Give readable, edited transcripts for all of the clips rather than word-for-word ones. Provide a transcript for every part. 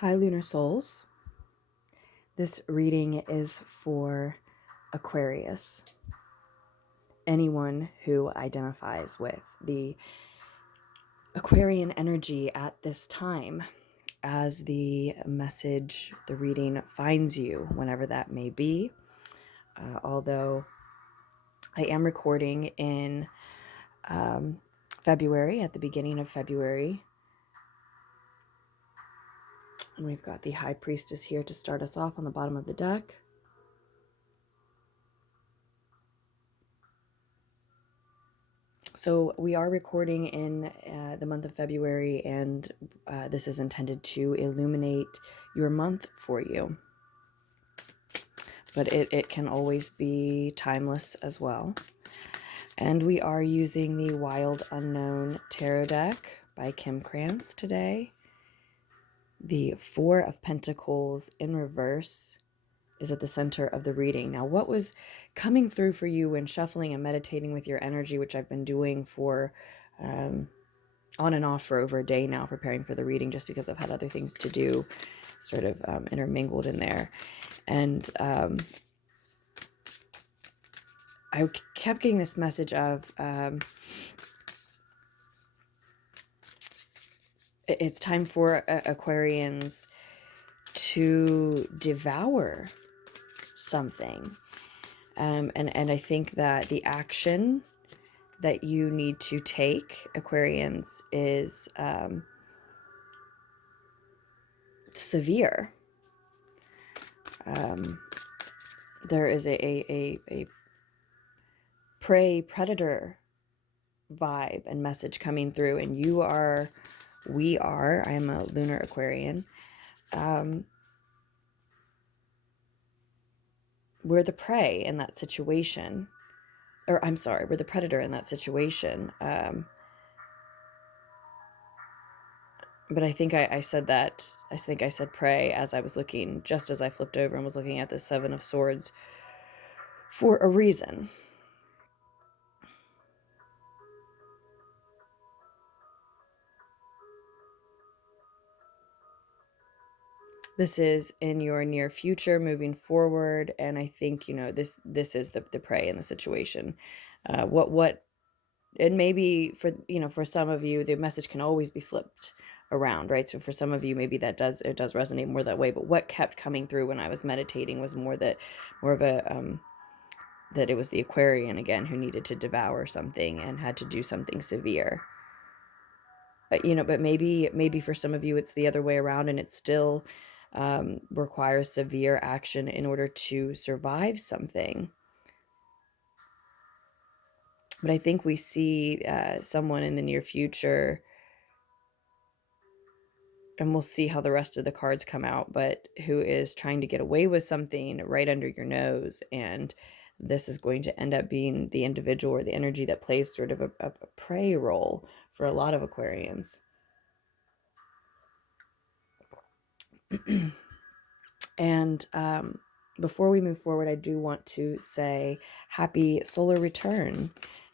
Hi, Lunar Souls. This reading is for Aquarius. Anyone who identifies with the Aquarian energy at this time, as the message, the reading finds you, whenever that may be. Although I am recording in February, at the beginning of February. And we've got the High Priestess here to start us off on the bottom of the deck. So we are recording in the month of February, and this is intended to illuminate your month for you. But it can always be timeless as well. And we are using the Wild Unknown Tarot deck by Kim Krantz today. The Four of Pentacles in reverse is at the center of the reading. Now, what was coming through for you when shuffling and meditating with your energy, which I've been doing for on and off for over a day now, preparing for the reading, just because I've had other things to do, sort of intermingled in there. And I kept getting this message of it's time for Aquarians to devour something. And I think that the action that you need to take, Aquarians, is severe. There is a prey predator vibe and message coming through, and I am a lunar Aquarian. We're the prey in that situation. Or I'm sorry, we're the predator in that situation. But I think I said that. I think I said prey as I was looking, just as I flipped over and was looking at the Seven of Swords for a reason. This is in your near future, moving forward, and I think this is the prey in the situation. And maybe for some of you, the message can always be flipped around, right? So for some of you, maybe it does resonate more that way. But what kept coming through when I was meditating was more of a that it was the Aquarian again who needed to devour something and had to do something severe. But maybe for some of you it's the other way around, and it still requires severe action in order to survive something. But I think we see someone in the near future, and we'll see how the rest of the cards come out, but who is trying to get away with something right under your nose. And this is going to end up being the individual or the energy that plays sort of a prey role for a lot of Aquarians. And before we move forward, I do want to say happy solar return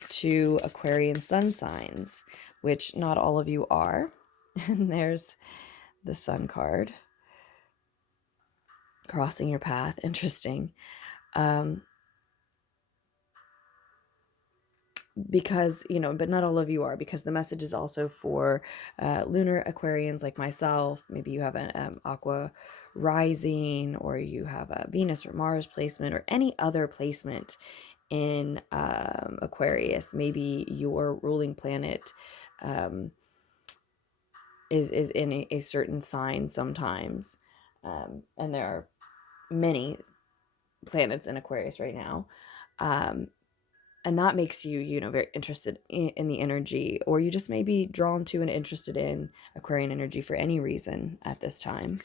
to Aquarian sun signs, which not all of you are. And there's the sun card crossing your path. Interesting. Because, but not all of you are, because the message is also for lunar Aquarians like myself. Maybe you have an Aqua rising, or you have a Venus or Mars placement, or any other placement in Aquarius. Maybe your ruling planet is in a certain sign sometimes. And there are many planets in Aquarius right now. And that makes you, very interested in the energy, or you just may be drawn to and interested in Aquarian energy for any reason at this time.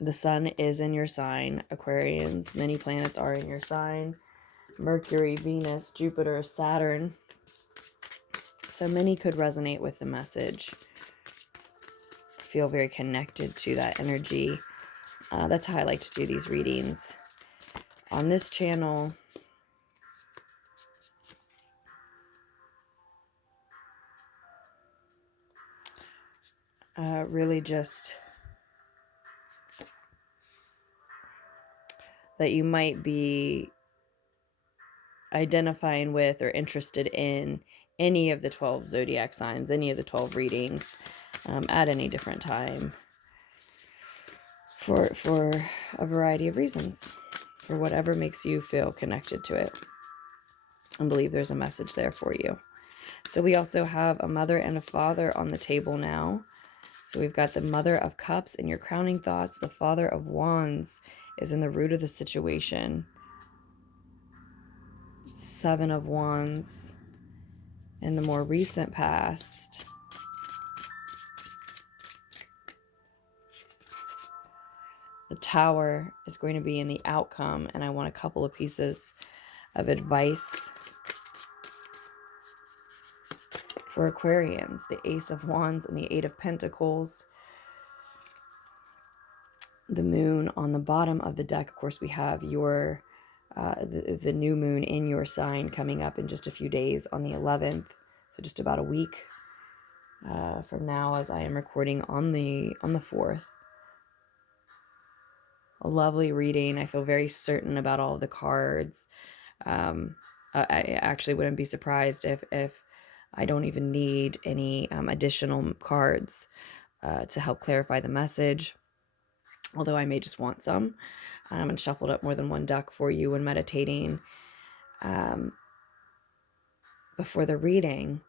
The sun is in your sign, Aquarians. Many planets are in your sign. Mercury, Venus, Jupiter, Saturn. So many could resonate with the message. Feel very connected to that energy. That's how I like to do these readings on this channel. really just that you might be identifying with or interested in any of the 12 zodiac signs, any of the 12 readings at any different time for a variety of reasons, for whatever makes you feel connected to it and believe there's a message there for you. So we also have a mother and a father on the table now. So we've got the Mother of Cups in your crowning thoughts. The Father of Wands is in the root of the situation. Seven of Wands in the more recent past. The Tower is going to be in the outcome, and I want a couple of pieces of advice for Aquarians. The Ace of Wands and the Eight of Pentacles. The Moon on the bottom of the deck. Of course, we have your the new moon in your sign coming up in just a few days on the 11th. So just about a week from now, as I am recording on the 4th. A lovely reading. I feel very certain about all of the cards. I actually wouldn't be surprised if I don't even need any additional cards to help clarify the message. Although I may just want some. And shuffled up more than one deck for you when meditating before the reading.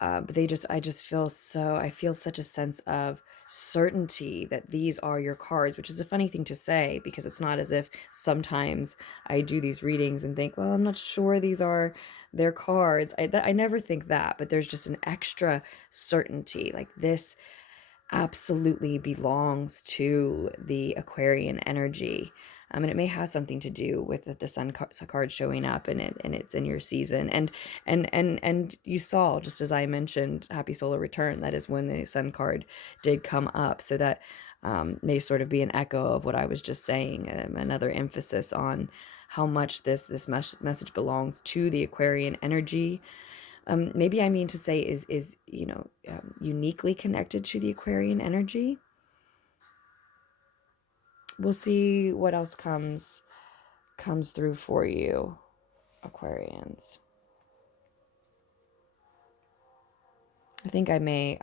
But I feel such a sense of certainty that these are your cards, which is a funny thing to say, because it's not as if sometimes I do these readings and think, well, I'm not sure these are their cards. I never think that, but there's just an extra certainty, like this absolutely belongs to the Aquarian energy. And it may have something to do with the sun card showing up, and it's in your season. And you saw, just as I mentioned, Happy Solar Return, that is when the sun card did come up. So that may sort of be an echo of what I was just saying, another emphasis on how much this message belongs to the Aquarian energy. Maybe I mean to say is uniquely connected to the Aquarian energy. We'll see what else comes through for you, Aquarians. I think I may,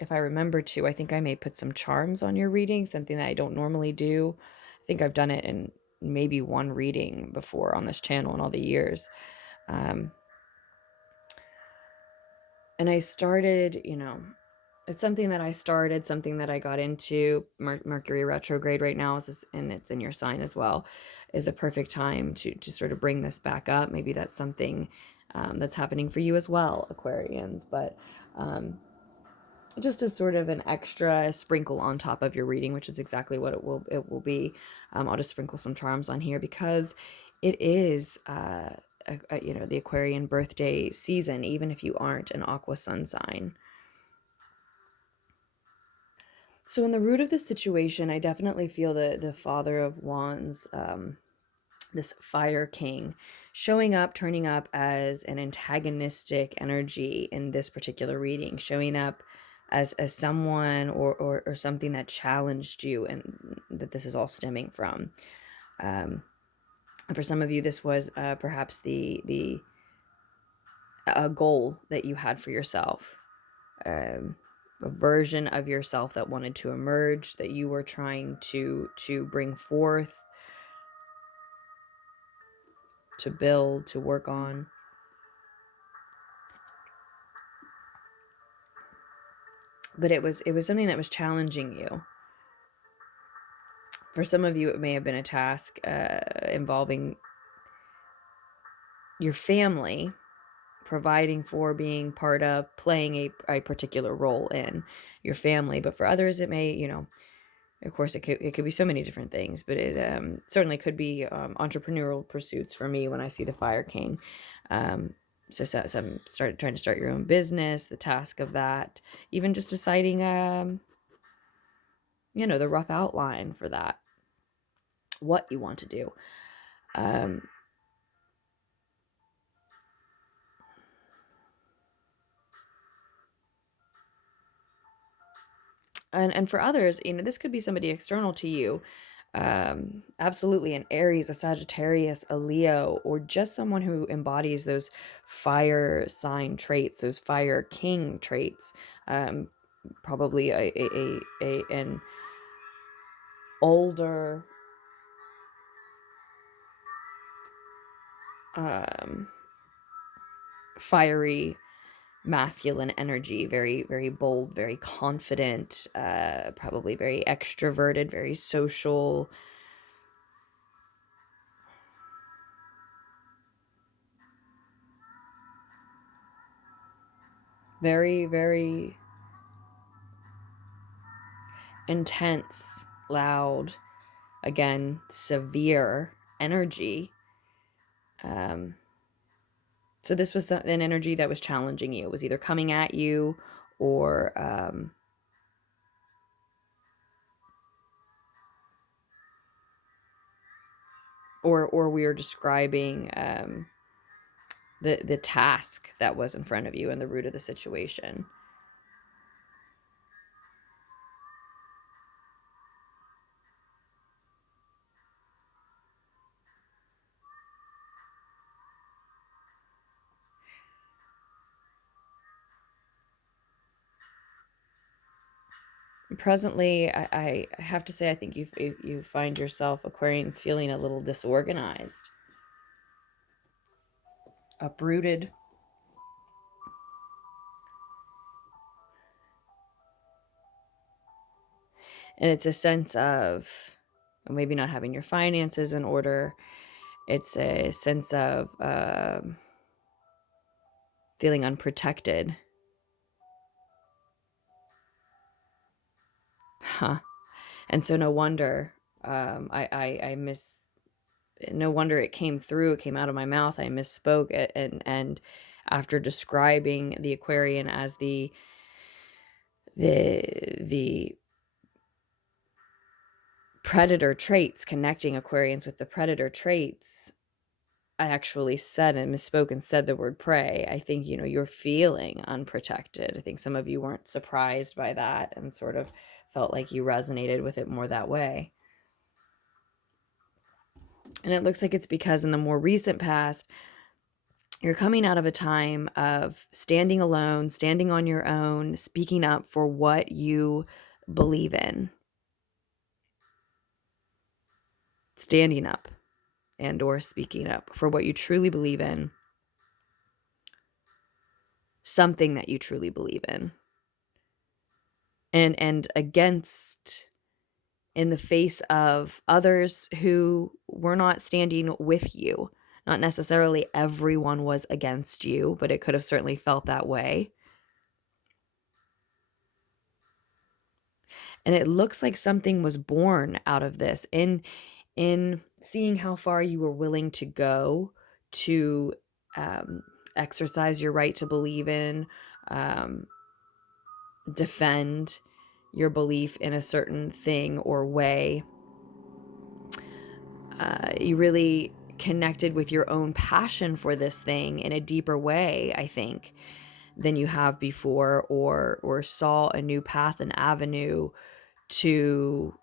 if I remember to, I think I may put some charms on your reading, something that I don't normally do. I think I've done it in maybe one reading before on this channel in all the years. And I started, it's something that I started, something that I got into. Mercury retrograde right now, and it's in your sign as well, is a perfect time to sort of bring this back up. Maybe that's something that's happening for you as well, Aquarians. But just as sort of an extra sprinkle on top of your reading, which is exactly what it will be. I'll just sprinkle some charms on here because it is the Aquarian birthday season, even if you aren't an Aqua sun sign. So in the root of the situation, I definitely feel the Father of Wands, this Fire King, showing up, turning up as an antagonistic energy in this particular reading, showing up as someone or something that challenged you, and that this is all stemming from. For some of you, this was perhaps a goal that you had for yourself, a version of yourself that wanted to emerge, that you were trying to bring forth, to build, to work on. But it was something that was challenging you. For some of you, it may have been a task involving your family, providing for, being part of, playing a particular role in your family. But for others, it may, of course, it could be so many different things, but it certainly could be entrepreneurial pursuits for me when I see the Fire King. So some started trying to start your own business, the task of that, even just deciding, the rough outline for that, what you want to do. And for others, this could be somebody external to you. Absolutely an Aries, a Sagittarius, a Leo, or just someone who embodies those fire sign traits, those fire king traits. Probably an older fiery masculine energy, very, very bold, very confident, probably very extroverted, very social. Very, very intense, loud, again, severe energy. So this was an energy that was challenging you. It was either coming at you or we are describing the task that was in front of you and the root of the situation. Presently, I have to say, I think you find yourself, Aquarians, feeling a little disorganized, uprooted. And it's a sense of maybe not having your finances in order. It's a sense of feeling unprotected. Huh. And so no wonder no wonder it came through. It came out of my mouth. I misspoke. And after describing the Aquarian as the predator traits, connecting Aquarians with the predator traits, I actually said and misspoke and said the word prey. I think, you're feeling unprotected. I think some of you weren't surprised by that and sort of felt like you resonated with it more that way. And it looks like it's because in the more recent past, you're coming out of a time of standing alone, standing on your own, speaking up for what you believe in. Standing up and or speaking up for what you truly believe in. Something that you truly believe in. And against, in the face of others who were not standing with you. Not necessarily everyone was against you, but it could have certainly felt that way. And it looks like something was born out of this in seeing how far you were willing to go to exercise your right to believe in, defend your belief in a certain thing or way. You really connected with your own passion for this thing in a deeper way, I think, than you have before, or saw a new path and avenue to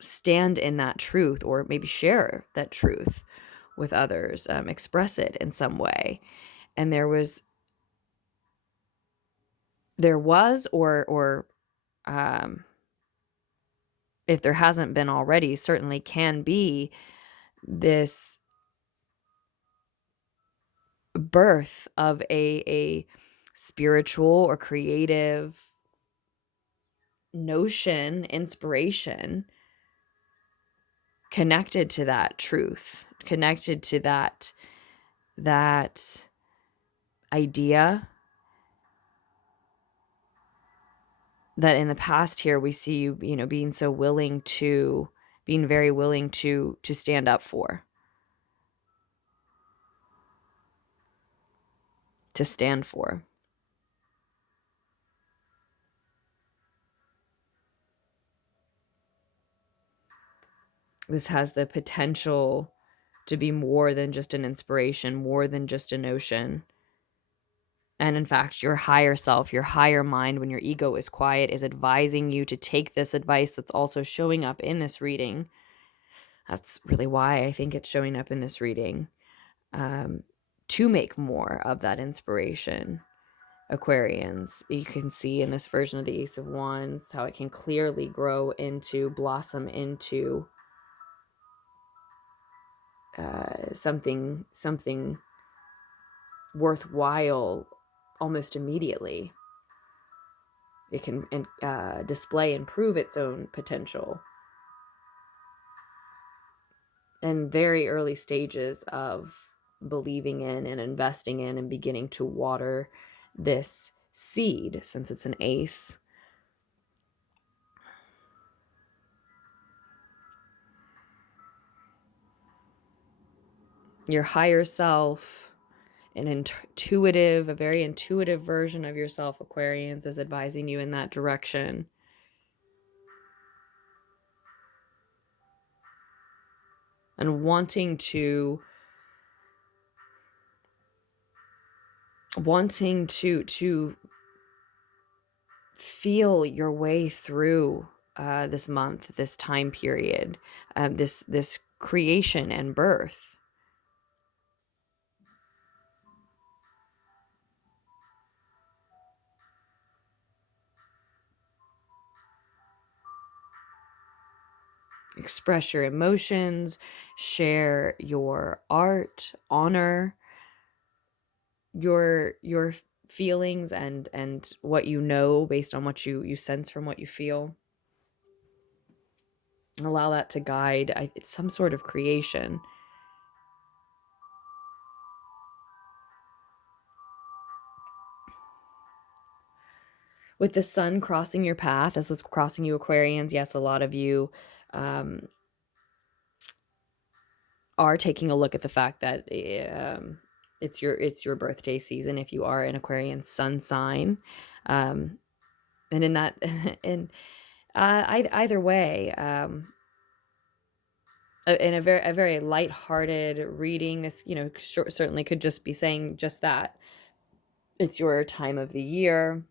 stand in that truth, or maybe share that truth with others, express it in some way. And there was or if there hasn't been already, certainly can be this birth of a spiritual or creative notion, inspiration connected to that truth, connected to that idea that in the past here we see you, being very willing to stand up for, to stand for. This has the potential to be more than just an inspiration, more than just a notion. And in fact, your higher self, your higher mind, when your ego is quiet, is advising you to take this advice that's also showing up in this reading. That's really why I think it's showing up in this reading, to make more of that inspiration. Aquarians, you can see in this version of the Ace of Wands how it can clearly grow into, blossom into something worthwhile almost immediately. It can display and prove its own potential in very early stages of believing in and investing in and beginning to water this seed, since it's an ace. Your higher self, a very intuitive version of yourself, Aquarians, is advising you in that direction. And wanting to feel your way through this month, this time period, this creation and birth. Express your emotions, share your art, honor your feelings and what you know based on what you sense from what you feel. Allow that to guide it's some sort of creation. With the sun crossing your path, as was crossing you, Aquarians, yes, a lot of you are taking a look at the fact that it's your birthday season if you are an Aquarian sun sign, and in that, in either way, in a very lighthearted reading, this certainly could just be saying just that it's your time of the year.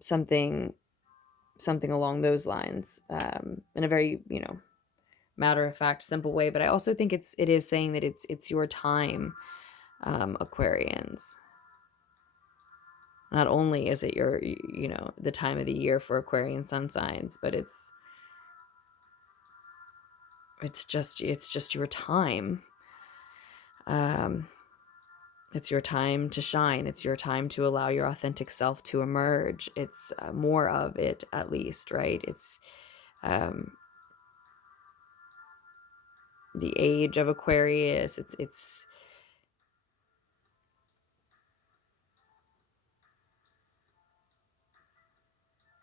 Something along those lines, in a very matter of fact, simple way. But I also think it is saying that it's your time, Aquarians. Not only is it your the time of the year for Aquarian sun signs, but it's just your time. It's your time to shine. It's your time to allow your authentic self to emerge. It's more of it, at least, right? It's the age of Aquarius. It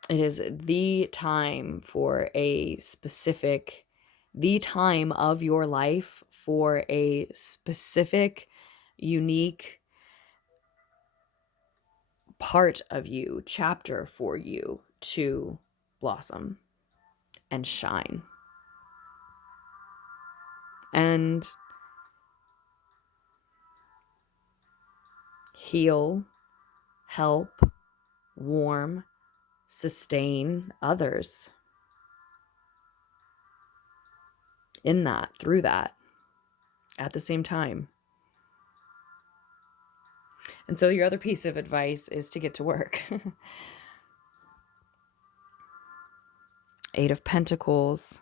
is the time for the time of your life for a specific, unique part of you, chapter for you to blossom and shine. And heal, help, warm, sustain others in that, through that, at the same time. And so your other piece of advice is to get to work. Eight of Pentacles.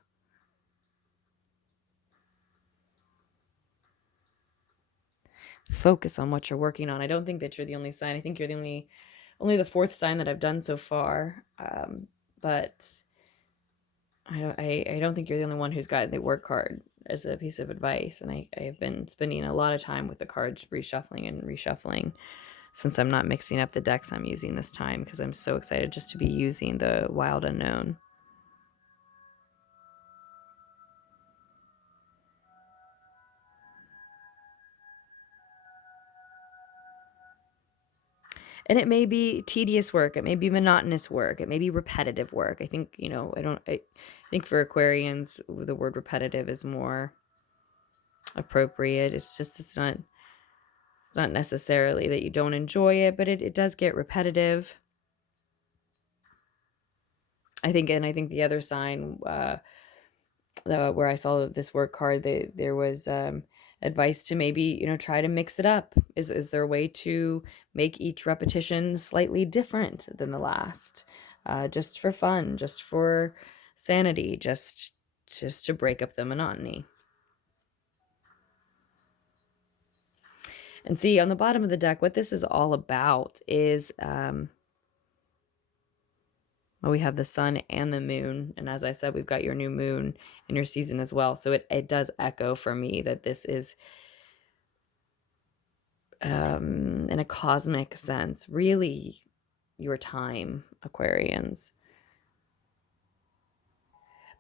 Focus on what you're working on. I don't think that you're the only sign. I think you're the only the fourth sign that I've done so far. But I don't think you're the only one who's got the work card as a piece of advice. And I have been spending a lot of time with the cards reshuffling since I'm not mixing up the decks I'm using this time, because I'm so excited just to be using the Wild Unknown. And it may be tedious work. It may be monotonous work. It may be repetitive work. I think, I think for Aquarians, the word repetitive is more appropriate. It's not necessarily that you don't enjoy it, but it does get repetitive. I think the other sign, where I saw this work card, there was advice to maybe, try to mix it up. Is there a way to make each repetition slightly different than the last? Just for fun, just for sanity, just to break up the monotony. And see, on the bottom of the deck, what this is all about is, we have the sun and the moon. And as I said, we've got your new moon in your season as well. So it does echo for me that this is, in a cosmic sense, really your time, Aquarians.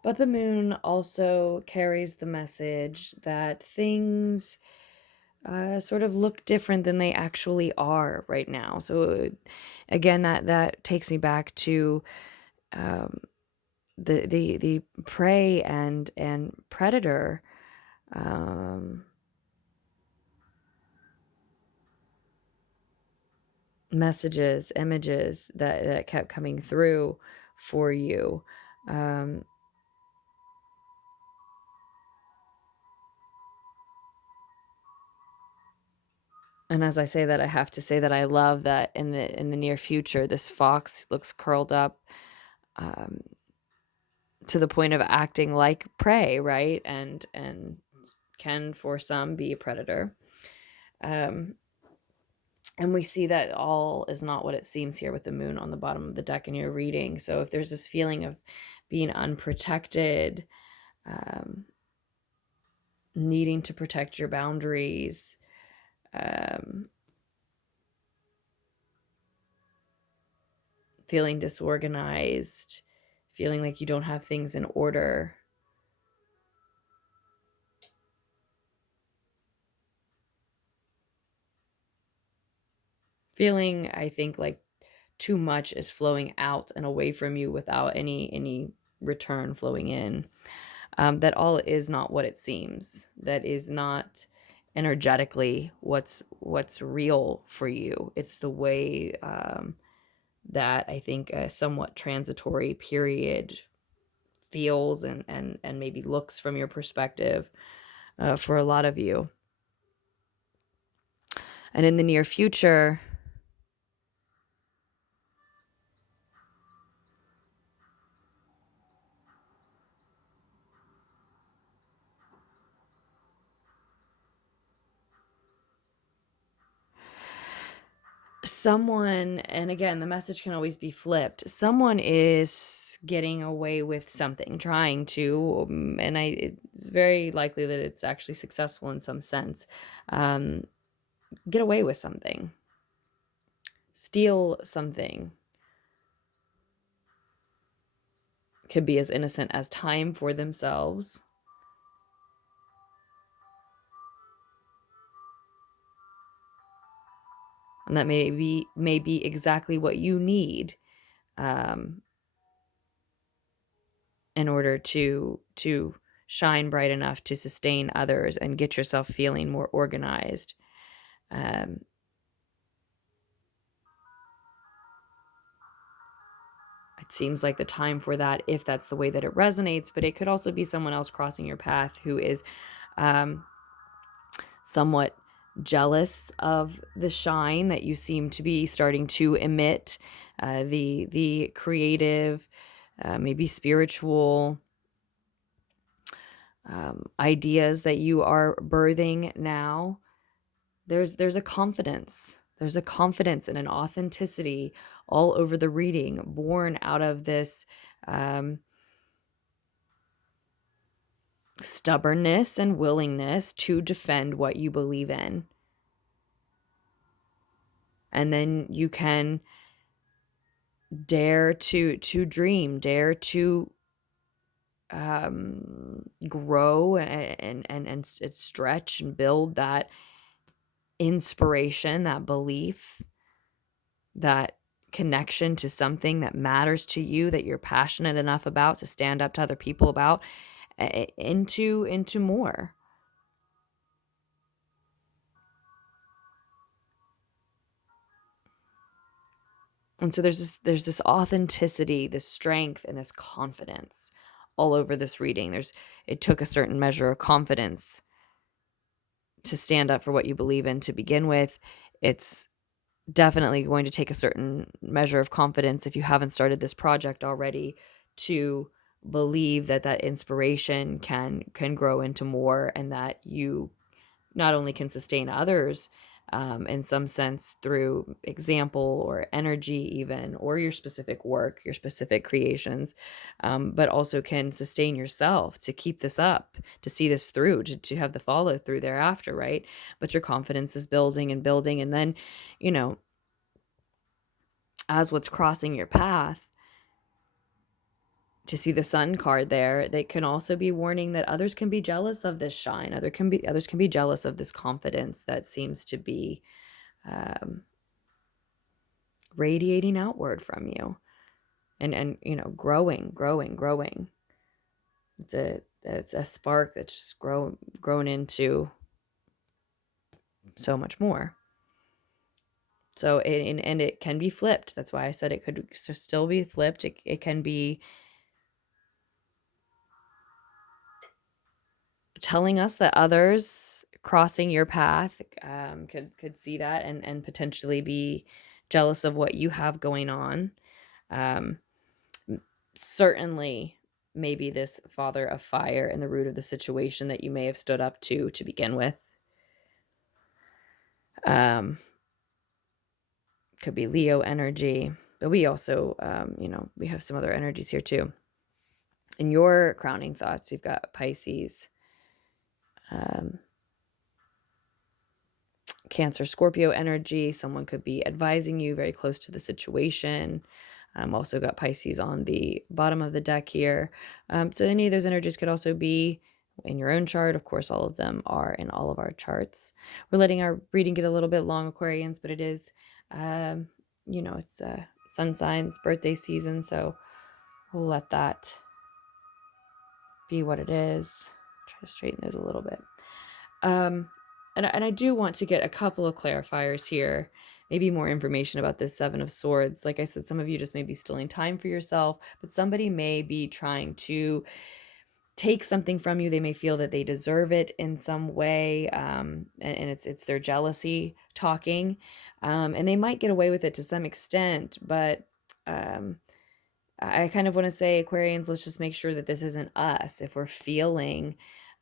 But the moon also carries the message that things sort of look different than they actually are right now. So again, that takes me back to the prey and predator messages, images that kept coming through for you. And as I say that, I have to say that I love that in the near future, this fox looks curled up to the point of acting like prey, right? And can, for some, be a predator. And we see that all is not what it seems here with the moon on the bottom of the deck in your reading. So if there's this feeling of being unprotected, needing to protect your boundaries, feeling disorganized, feeling like you don't have things in order, feeling, I think, like too much is flowing out and away from you without any return flowing in. That all is not what it seems. That is not energetically what's real for you. It's the way that I think a somewhat transitory period feels and maybe looks from your perspective for a lot of you. And in the near future, someone, and again, the message can always be flipped, someone is getting away with something, trying to, and it's very likely that it's actually successful in some sense, get away with something, steal something. Could be as innocent as time for themselves. And that may be exactly what you need in order to shine bright enough to sustain others and get yourself feeling more organized. It seems like the time for that, if that's the way that it resonates, but it could also be someone else crossing your path who is somewhat jealous of the shine that you seem to be starting to emit, the creative, maybe spiritual ideas that you are birthing now. There's a confidence. There's a confidence and an authenticity all over the reading, born out of this stubbornness and willingness to defend what you believe in. And then you can dare to dream, dare to grow and stretch and build that inspiration, that belief, that connection to something that matters to you, that you're passionate enough about to stand up to other people about, into more. And so there's this authenticity, this strength, and this confidence all over this reading. It took a certain measure of confidence to stand up for what you believe in to begin with. It's definitely going to take a certain measure of confidence if you haven't started this project already to believe that inspiration can grow into more, and that you not only can sustain others in some sense through example or energy even, or your specific work, your specific creations, but also can sustain yourself to keep this up, to see this through, to have the follow through thereafter, right? But your confidence is building and building. And then, as what's crossing your path, to see the sun card there, they can also be warning that others can be jealous of this shine. Others can be jealous of this confidence that seems to be radiating outward from you, and growing. It's a spark that's just grown into so much more. So and it can be flipped. That's why I said it could still be flipped. It can be telling us that others crossing your path could see that and potentially be jealous of what you have going on. Certainly, maybe this father of fire in the root of the situation that you may have stood up to begin with. Could be Leo energy, but we also, we have some other energies here too. In your crowning thoughts, we've got Pisces, Cancer, Scorpio energy. Someone could be advising you very close to the situation. Also got Pisces on the bottom of the deck here. So any of those energies could also be in your own chart. Of course, all of them are in all of our charts. We're letting our reading get a little bit long, Aquarians, but it is, it's sun signs, birthday season. So we'll let that be what it is. Try to straighten those a little bit. And I do want to get a couple of clarifiers here, maybe more information about this Seven of Swords. Like I said, some of you just may be stealing time for yourself, but somebody may be trying to take something from you. They may feel that they deserve it in some way, and it's their jealousy talking, and they might get away with it to some extent, but I kind of want to say, Aquarians, let's just make sure that this isn't us. If we're feeling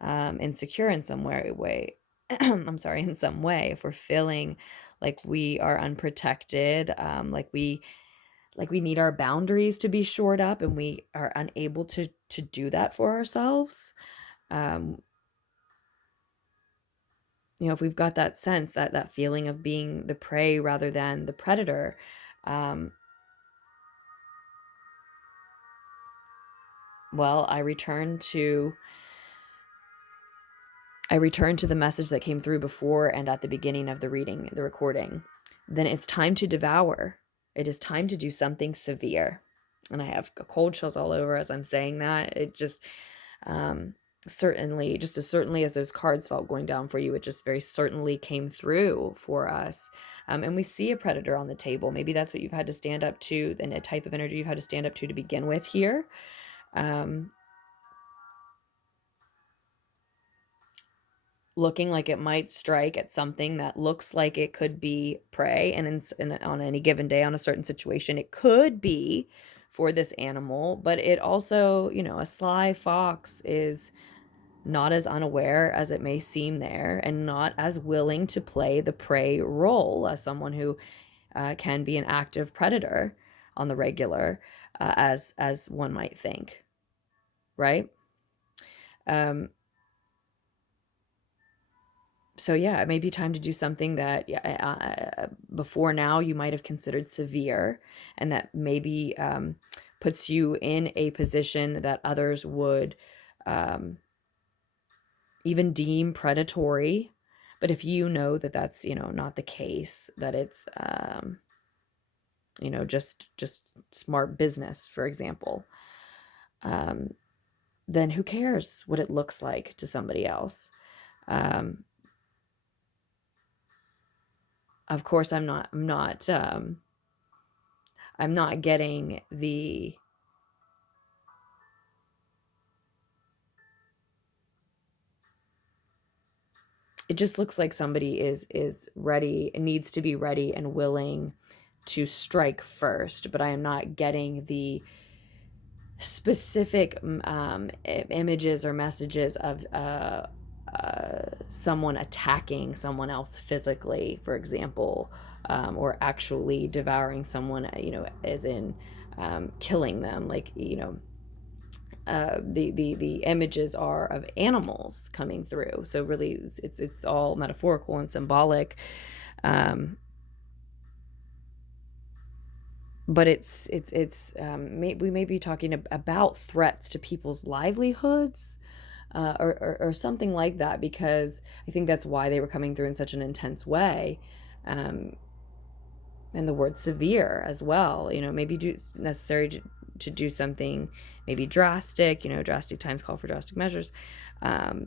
insecure in some way, I'm sorry, in some way, if we're feeling like we are unprotected, like we need our boundaries to be shored up and we are unable to do that for ourselves, if we've got that sense, that feeling of being the prey rather than the predator, well, I return to the message that came through before and at the beginning of the reading, the recording. Then it's time to devour. It is time to do something severe. And I have cold chills all over as I'm saying that. It just certainly, just as certainly as those cards felt going down for you, it just very certainly came through for us. And we see a predator on the table. Maybe that's what you've had to stand up to, and a type of energy you've had to stand up to begin with here. Looking like it might strike at something that looks like it could be prey, and on any given day on a certain situation, it could be for this animal, but it also, a sly fox is not as unaware as it may seem there, and not as willing to play the prey role as someone who can be an active predator on the regular, as one might think, right? So yeah, it may be time to do something that before now you might have considered severe, and that maybe puts you in a position that others would even deem predatory. But if you know that that's not the case, that it's just smart business, for example, then who cares what it looks like to somebody else? Of course, I'm not I'm not getting the it just looks like somebody is ready, needs to be ready and willing to strike first, but I am not getting the specific images or messages of someone attacking someone else physically, for example, or actually devouring someone, as in killing them. Like, the images are of animals coming through. So really, it's all metaphorical and symbolic. But we may be talking about threats to people's livelihoods, or something like that, because I think that's why they were coming through in such an intense way. And the word severe as well, maybe necessary to do something maybe drastic, drastic times call for drastic measures,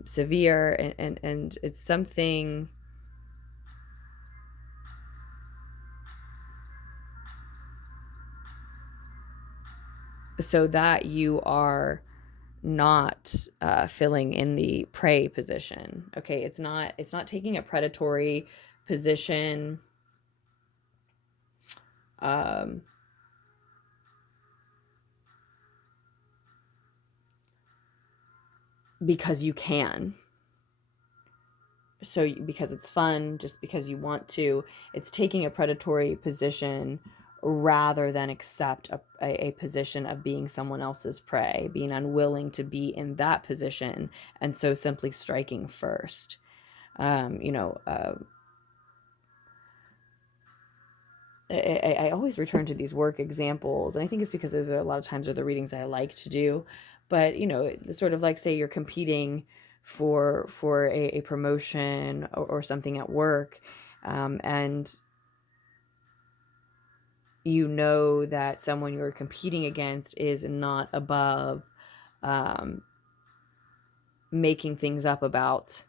severe, and it's something so that you are not filling in the prey position. Okay, it's not taking a predatory position, because you can. So because it's fun, just because you want to. It's taking a predatory position rather than accept a position of being someone else's prey, being unwilling to be in that position, and so simply striking first. I always return to these work examples, and I think it's because those are a lot of times are the readings that I like to do. But sort of like, say you're competing for a promotion or something at work, and that someone you're competing against is not above making things up about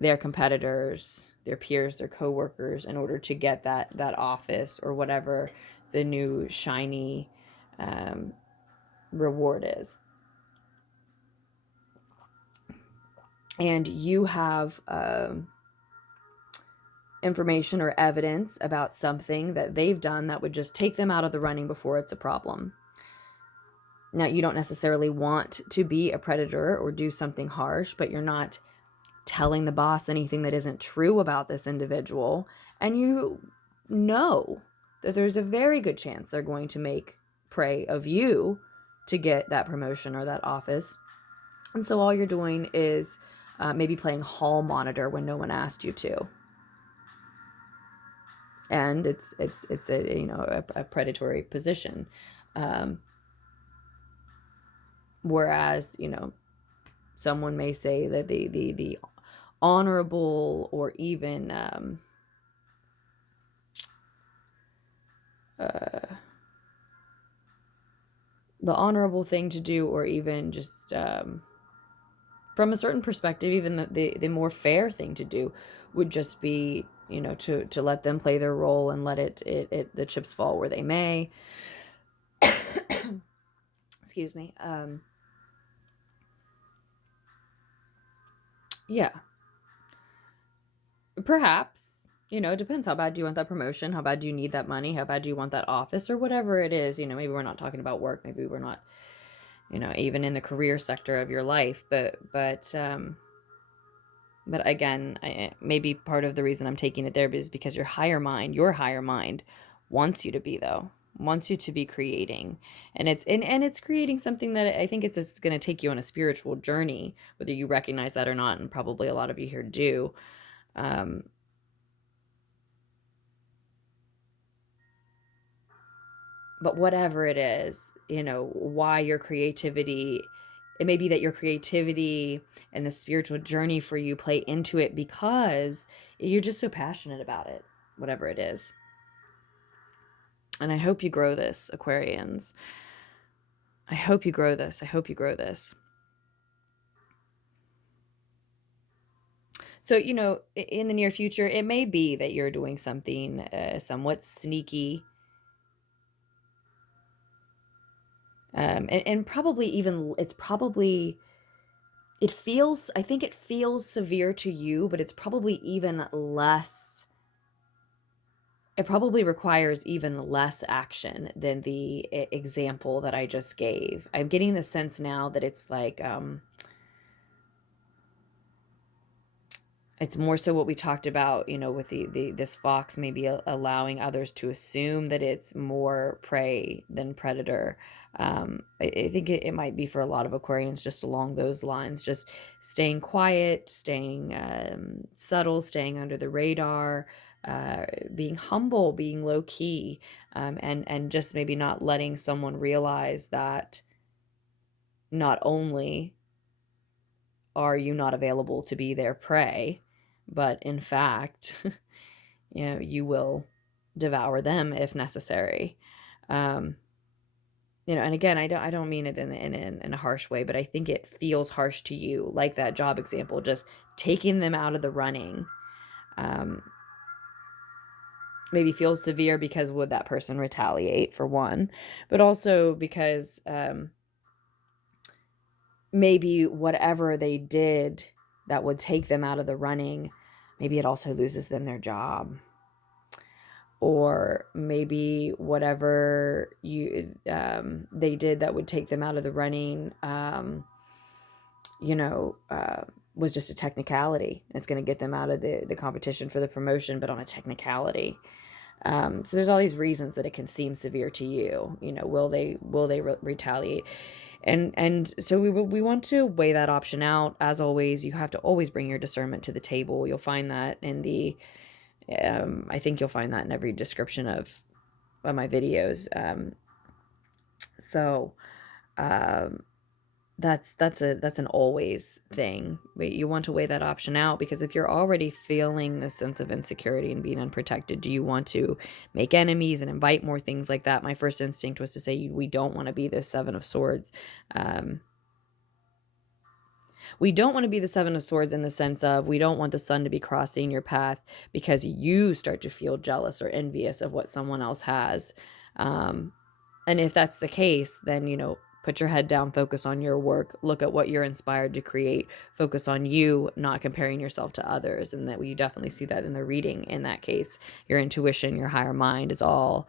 their competitors, their peers, their coworkers, in order to get that office or whatever the new shiny reward is. And you have information or evidence about something that they've done that would just take them out of the running before it's a problem. Now, you don't necessarily want to be a predator or do something harsh, but you're not telling the boss anything that isn't true about this individual. And you know that there's a very good chance they're going to make prey of you to get that promotion or that office. And so all you're doing is maybe playing hall monitor when no one asked you to. And it's a predatory position. Whereas, someone may say that the honorable, or even the honorable thing to do, or even just from a certain perspective, even the more fair thing to do would just be, to let them play their role and let the chips fall where they may. Excuse me. Yeah. Perhaps, it depends how bad do you want that promotion, how bad do you need that money, how bad do you want that office, or whatever it is. Maybe we're not talking about work, maybe we're not, even in the career sector of your life, but again, maybe part of the reason I'm taking it there is because your higher mind wants you to be, wants you to be creating, and it's creating something that I think it's going to take you on a spiritual journey, whether you recognize that or not, and probably a lot of you here do. But whatever it is, why your creativity, it may be that your creativity and the spiritual journey for you play into it because you're just so passionate about it, whatever it is. And I hope you grow this, Aquarians. I hope you grow this. So, in the near future, it may be that you're doing something somewhat sneaky And probably even, I think it feels severe to you, but it's probably even less, it probably requires even less action than the example that I just gave. I'm getting the sense now that it's like, it's more so what we talked about, with this fox maybe allowing others to assume that it's more prey than predator. I think it might be for a lot of Aquarians just along those lines, just staying quiet, staying subtle, staying under the radar, being humble, being low key, and just maybe not letting someone realize that not only are you not available to be their prey, but in fact, you will devour them if necessary. And again, I don't mean it in a harsh way, but I think it feels harsh to you, like that job example, just taking them out of the running. Maybe feels severe because would that person retaliate, for one, but also because maybe whatever they did that would take them out of the running, maybe it also loses them their job. Or maybe whatever they did that would take them out of the running, was just a technicality. It's going to get them out of the competition for the promotion, but on a technicality. So there's all these reasons that it can seem severe to you. Will they retaliate? And so we want to weigh that option out. As always, you have to always bring your discernment to the table. You'll find that in the I think you'll find that in every description of my videos. So that's an always thing. But you want to weigh that option out, because if you're already feeling this sense of insecurity and being unprotected, do you want to make enemies and invite more things like that? My first instinct was to say we don't want to be this Seven of Swords. We don't want to be the Seven of Swords in the sense of we don't want the sun to be crossing your path because you start to feel jealous or envious of what someone else has. And if that's the case, then, put your head down, focus on your work, look at what you're inspired to create, focus on you, not comparing yourself to others. And that we definitely see that in the reading. In that case, your intuition, your higher mind is all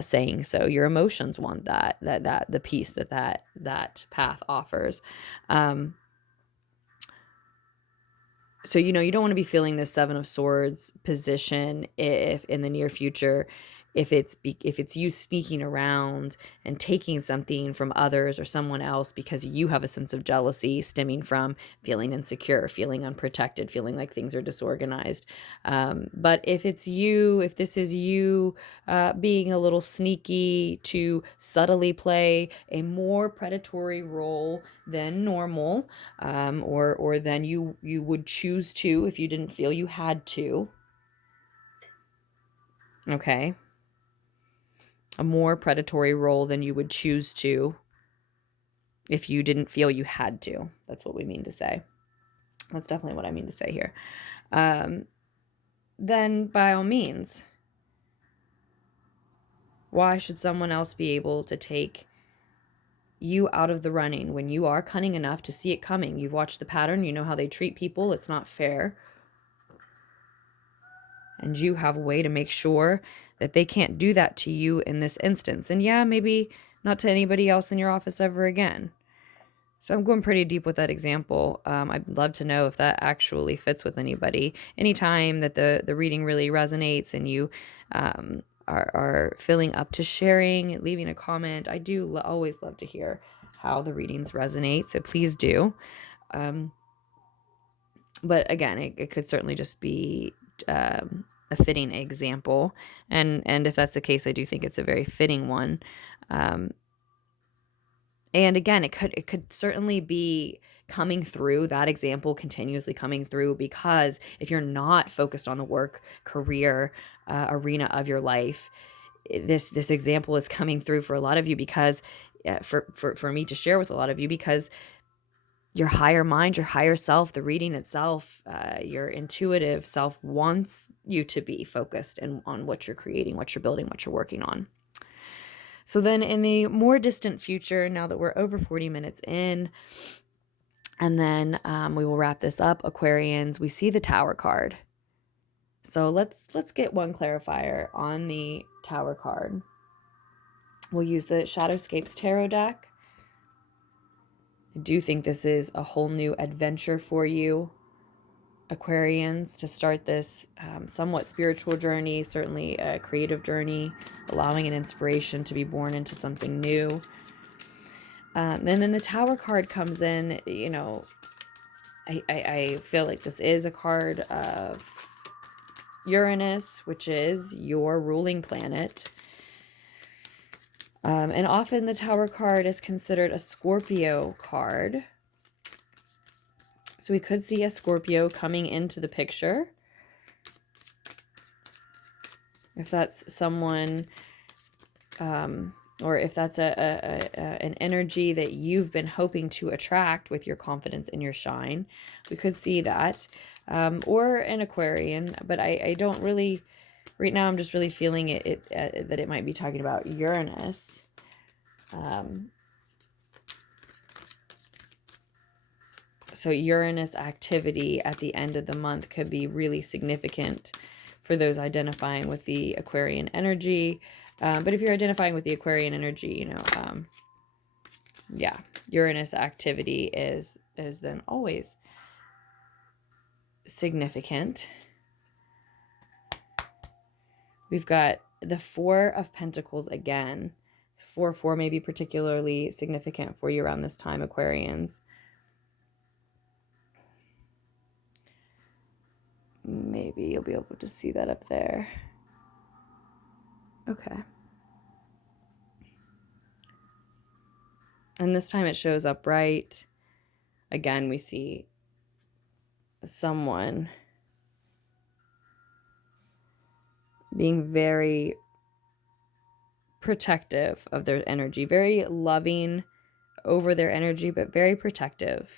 saying so. Your emotions want that the peace that path offers. So, you don't want to be feeling this Seven of Swords position if in the near future, if it's you sneaking around and taking something from others or someone else because you have a sense of jealousy stemming from feeling insecure, feeling unprotected, feeling like things are disorganized. But if this is you being a little sneaky to subtly play a more predatory role than normal, or than you would choose to if you didn't feel you had to. Okay. A more predatory role than you would choose to if you didn't feel you had to. That's what we mean to say. That's definitely what I mean to say here. Then by all means, why should someone else be able to take you out of the running when you are cunning enough to see it coming? You've watched the pattern. You know how they treat people. It's not fair. And you have a way to make sure that they can't do that to you in this instance. And yeah, maybe not to anybody else in your office ever again. So I'm going pretty deep with that example. I'd love to know if that actually fits with anybody. Anytime that the reading really resonates and you are feeling up to sharing, leaving a comment, I do always love to hear how the readings resonate. So please do. But again, it could certainly just be a fitting example. And if that's the case, I do think it's a very fitting one. And again, it could certainly be coming through, that example continuously coming through, because if you're not focused on the work, career arena of your life, this example is coming through for a lot of you, because for me to share with a lot of you, because your higher mind, your higher self, the reading itself, your intuitive self wants you to be focused on what you're creating, what you're building, what you're working on. So then in the more distant future, now that we're over 40 minutes in, and then we will wrap this up, Aquarians, we see the Tower card. So let's get one clarifier on the Tower card. We'll use the Shadowscapes Tarot deck. I do think this is a whole new adventure for you, Aquarians, to start this somewhat spiritual journey, certainly a creative journey, allowing an inspiration to be born into something new. And then the Tower card comes in, you know, I feel like this is a card of Uranus, which is your ruling planet. And often the Tower card is considered a Scorpio card. So we could see a Scorpio coming into the picture. If that's someone, or if that's an energy that you've been hoping to attract with your confidence and your shine, we could see that. Or an Aquarian, but I don't really, right now I'm just really feeling that it might be talking about Uranus. So Uranus activity at the end of the month could be really significant for those identifying with the Aquarian energy. But if you're identifying with the Aquarian energy, you know, yeah, Uranus activity is then always significant. We've got the Four of Pentacles again. So 4 may be particularly significant for you around this time, Aquarians. Maybe you'll be able to see that up there. Okay. And this time it shows up right. Again, we see someone being very protective of their energy, very loving over their energy, but very protective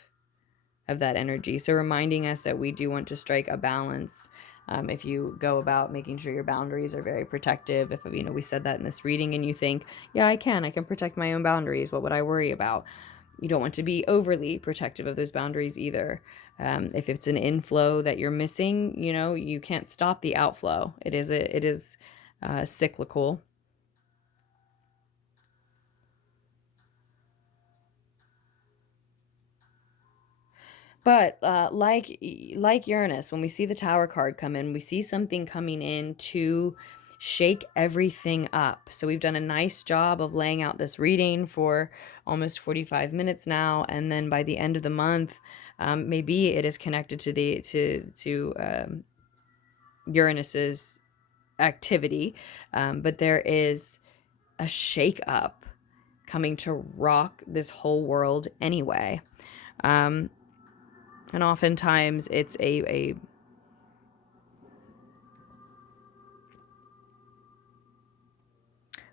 of that energy. So reminding us that we do want to strike a balance. If you go about making sure your boundaries are very protective, if, you know, we said that in this reading and you think, yeah, I can protect my own boundaries. What would I worry about? You don't want to be overly protective of those boundaries either. If it's an inflow that you're missing, you know, you can't stop the outflow. It is cyclical. But like Uranus, when we see the Tower card come in, we see something coming in to shake everything up. So we've done a nice job of laying out this reading for almost 45 minutes now, and then by the end of the month, maybe it is connected to Uranus's activity, but there is a shake up coming to rock this whole world anyway. And oftentimes it's a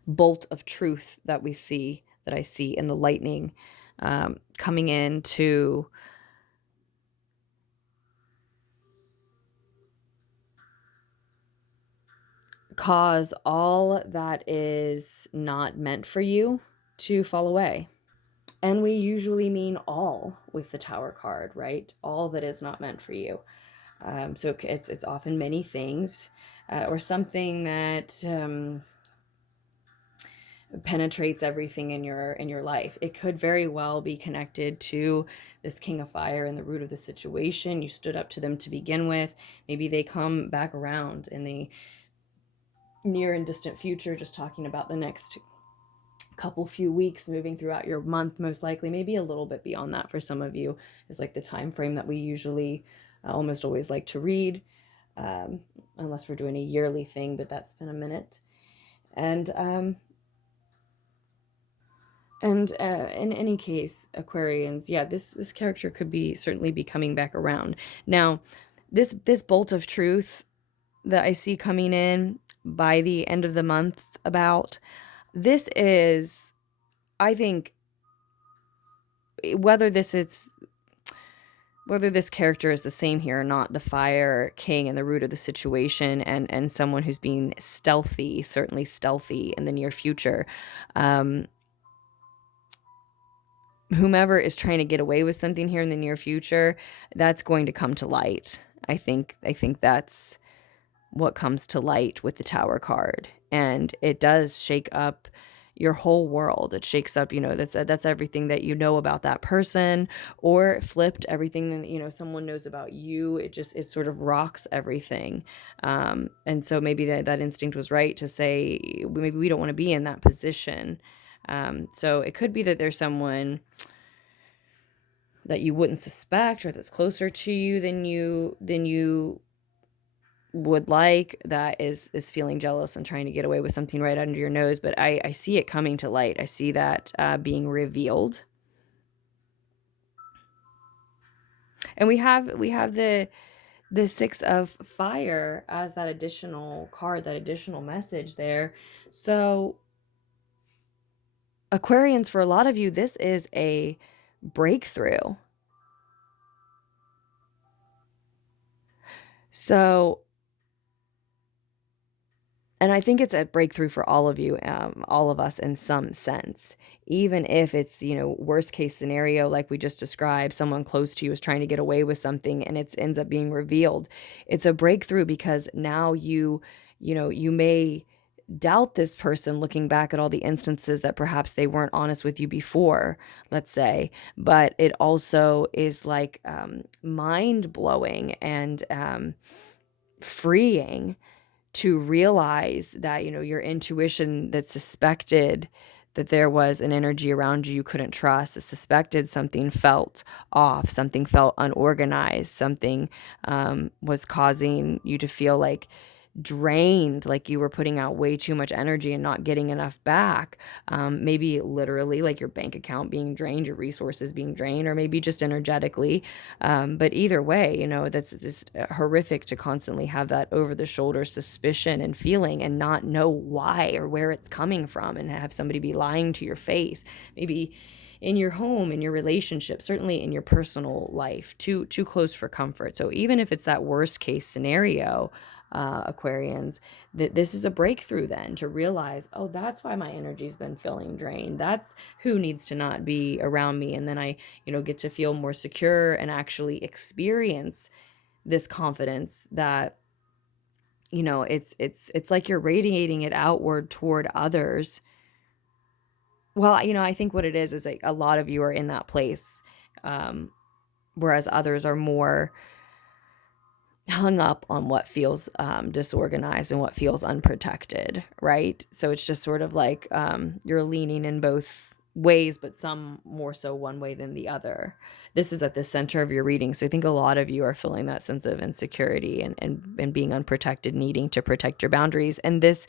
bolt of truth that I see in the lightning coming in to cause all that is not meant for you to fall away. And we usually mean all with the Tower card, right? All that is not meant for you. So it's often many things, or something that penetrates everything in your life. It could very well be connected to this King of Fire and the root of the situation. You stood up to them to begin with. Maybe they come back around in the near and distant future, just talking about the next few weeks moving throughout your month, most likely, maybe a little bit beyond that for some of you is like the time frame that we usually almost always like to read, unless we're doing a yearly thing, but that's been a minute. And in any case, Aquarians, yeah, this character could certainly be coming back around. Now, this bolt of truth that I see coming in by the end of the month, this is, I think, whether this whether this character is the same here or not, the Fire King and the root of the situation, and someone who's being stealthy, certainly stealthy in the near future. Whomever is trying to get away with something here in the near future, that's going to come to light. I think that's what comes to light with the Tower card. And it does shake up your whole world. It shakes up, that's everything that you know about that person, or flipped, everything that, someone knows about you. It sort of rocks everything. And so maybe that instinct was right to say, maybe we don't want to be in that position. So it could be that there's someone that you wouldn't suspect, or that's closer to you than you would like, that is feeling jealous and trying to get away with something right under your nose. But I see it coming to light. I see that being revealed. And we have the Six of Fire as that additional card, that additional message there. So Aquarians, for a lot of you, this is a breakthrough. So, and I think it's a breakthrough for all of you, all of us in some sense, even if it's, worst case scenario, like we just described, someone close to you is trying to get away with something and it ends up being revealed. It's a breakthrough because now you may doubt this person looking back at all the instances that perhaps they weren't honest with you before, let's say, but it also is like mind-blowing and freeing to realize that, your intuition that suspected that there was an energy around you couldn't trust, that suspected something felt off, something felt unorganized, something was causing you to feel like drained, like you were putting out way too much energy and not getting enough back. Maybe literally like your bank account being drained, your resources being drained, or maybe just energetically. But either way, that's just horrific to constantly have that over the shoulder suspicion and feeling and not know why or where it's coming from, and have somebody be lying to your face, maybe in your home, in your relationship, certainly in your personal life, too close for comfort. So even if it's that worst case scenario, Aquarians, that this is a breakthrough then to realize, oh, that's why my energy's been feeling drained. That's who needs to not be around me. And then I, get to feel more secure and actually experience this confidence that, it's like you're radiating it outward toward others. Well, I think what it is like a lot of you are in that place, whereas others are more hung up on what feels disorganized and what feels unprotected, right? So it's just sort of like you're leaning in both ways, but some more so one way than the other. This is at the center of your reading. So I think a lot of you are feeling that sense of insecurity and being unprotected, needing to protect your boundaries. And this,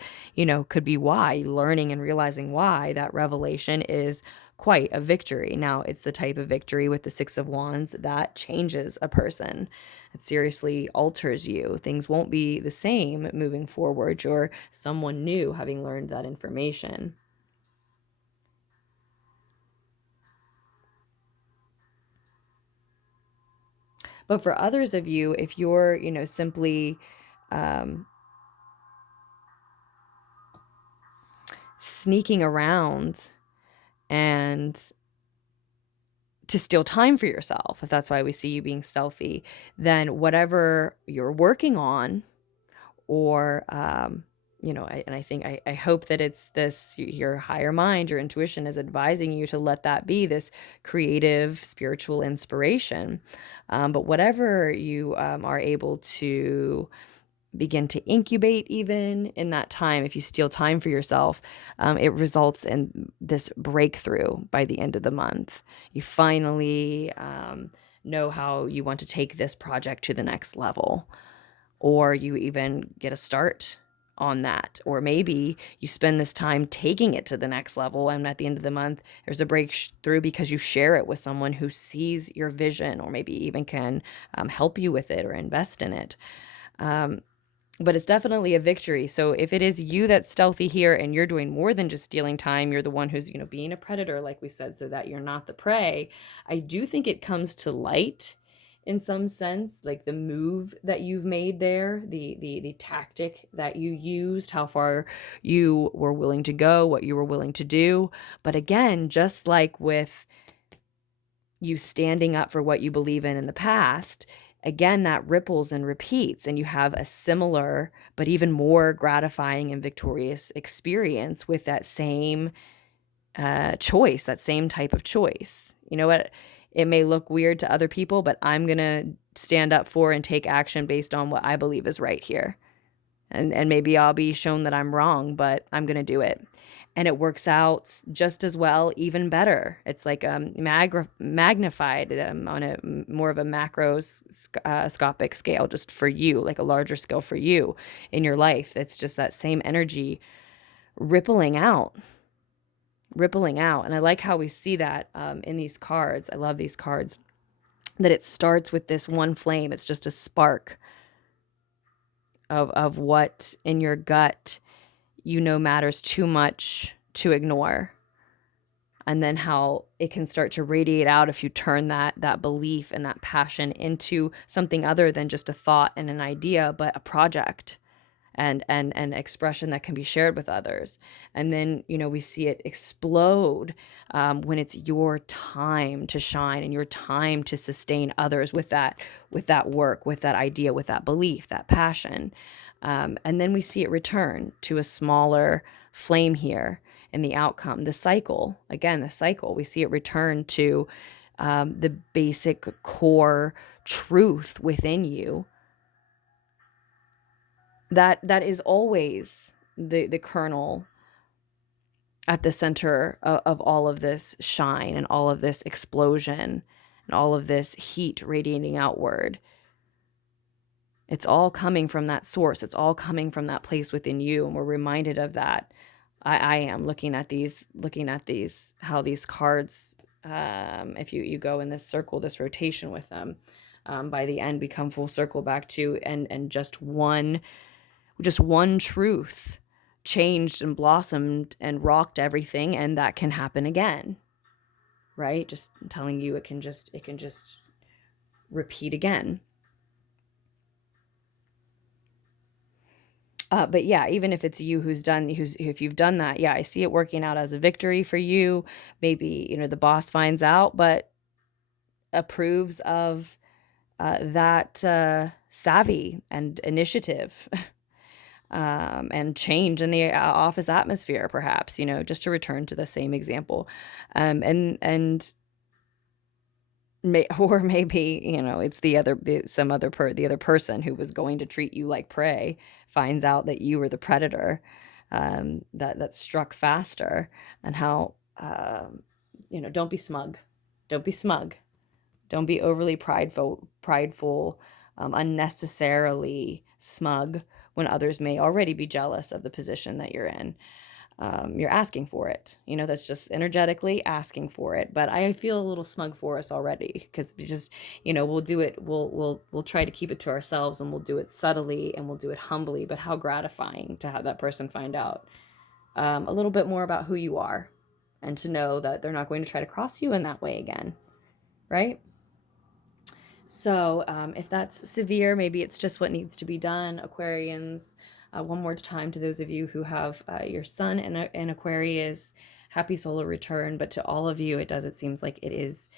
could be why, learning and realizing why that revelation is quite a victory. Now, it's the type of victory with the Six of Wands that changes a person. It seriously alters you. Things won't be the same moving forward. You're someone new having learned that information. But for others of you, if you're, simply sneaking around and to steal time for yourself, if that's why we see you being stealthy, then whatever you're working on, or and I think I hope that it's this, your higher mind, your intuition is advising you to let that be this creative spiritual inspiration. But whatever you are able to begin to incubate, even in that time, if you steal time for yourself, it results in this breakthrough by the end of the month. You finally know how you want to take this project to the next level, or you even get a start on that. Or maybe you spend this time taking it to the next level, and at the end of the month, there's a breakthrough because you share it with someone who sees your vision, or maybe even can help you with it or invest in it. But it's definitely a victory. So if it is you that's stealthy here and you're doing more than just stealing time, you're the one who's, being a predator, like we said, so that you're not the prey, I do think it comes to light in some sense, like the move that you've made there, the tactic that you used, how far you were willing to go, what you were willing to do. But again, just like with you standing up for what you believe in the past, again, that ripples and repeats, and you have a similar but even more gratifying and victorious experience with that same choice, that same type of choice. You know what? It may look weird to other people, but I'm going to stand up for and take action based on what I believe is right here. And maybe I'll be shown that I'm wrong, but I'm going to do it. And it works out just as well, even better. It's like magnified on a more of a macroscopic scale, just for you, like a larger scale for you in your life. It's just that same energy rippling out. And I like how we see that in these cards. I love these cards, that it starts with this one flame. It's just a spark of what in your gut matters too much to ignore, and then how it can start to radiate out if you turn that belief and that passion into something other than just a thought and an idea, but a project and an expression that can be shared with others. And then, we see it explode when it's your time to shine and your time to sustain others with that work, with that idea, with that belief, that passion. And then we see it return to a smaller flame here in the outcome. The cycle, we see it return to the basic core truth within you that is always the kernel at the center of all of this shine and all of this explosion and all of this heat radiating outward. It's all coming from that source. It's all coming from that place within you. And we're reminded of that. I am looking at these, how these cards, if you go in this circle, this rotation with them, by the end become full circle back to, and just one truth changed and blossomed and rocked everything. And that can happen again, right? Just telling you it can just repeat again. But yeah, even if it's you if you've done that, yeah, I see it working out as a victory for you. Maybe, the boss finds out, but approves of that savvy and initiative and change in the office atmosphere, perhaps, just to return to the same example. Or maybe, it's the other person who was going to treat you like prey finds out that you were the predator, that struck faster, and how, don't be smug. Don't be smug. Don't be overly prideful, unnecessarily smug when others may already be jealous of the position that you're in. You're asking for it. That's just energetically asking for it. But I feel a little smug for us already, because we just, we'll do it. We'll try to keep it to ourselves, and we'll do it subtly, and we'll do it humbly. But how gratifying to have that person find out a little bit more about who you are, and to know that they're not going to try to cross you in that way again. Right? So if that's severe, maybe it's just what needs to be done. Aquarians, one more time to those of you who have your sun in Aquarius, happy solar return. But to all of you, it seems like it is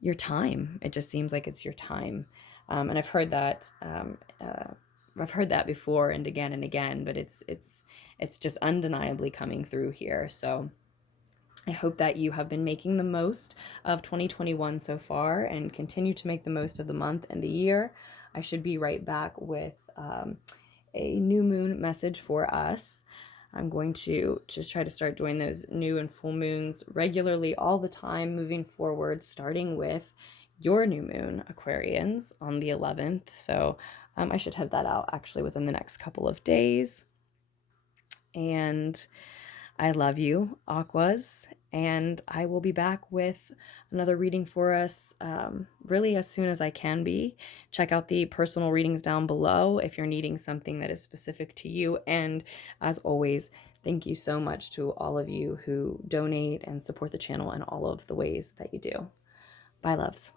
your time. It just seems like it's your time. And I've heard that before and again, but it's just undeniably coming through here. So I hope that you have been making the most of 2021 so far, and continue to make the most of the month and the year. I should be right back with a new moon message for us. I'm going to just try to start doing those new and full moons regularly all the time moving forward, starting with your new moon, Aquarians, on the 11th. So I should have that out actually within the next couple of days. And I love you, Aquas, and I will be back with another reading for us really as soon as I can be. Check out the personal readings down below if you're needing something that is specific to you. And as always, thank you so much to all of you who donate and support the channel in all of the ways that you do. Bye, loves.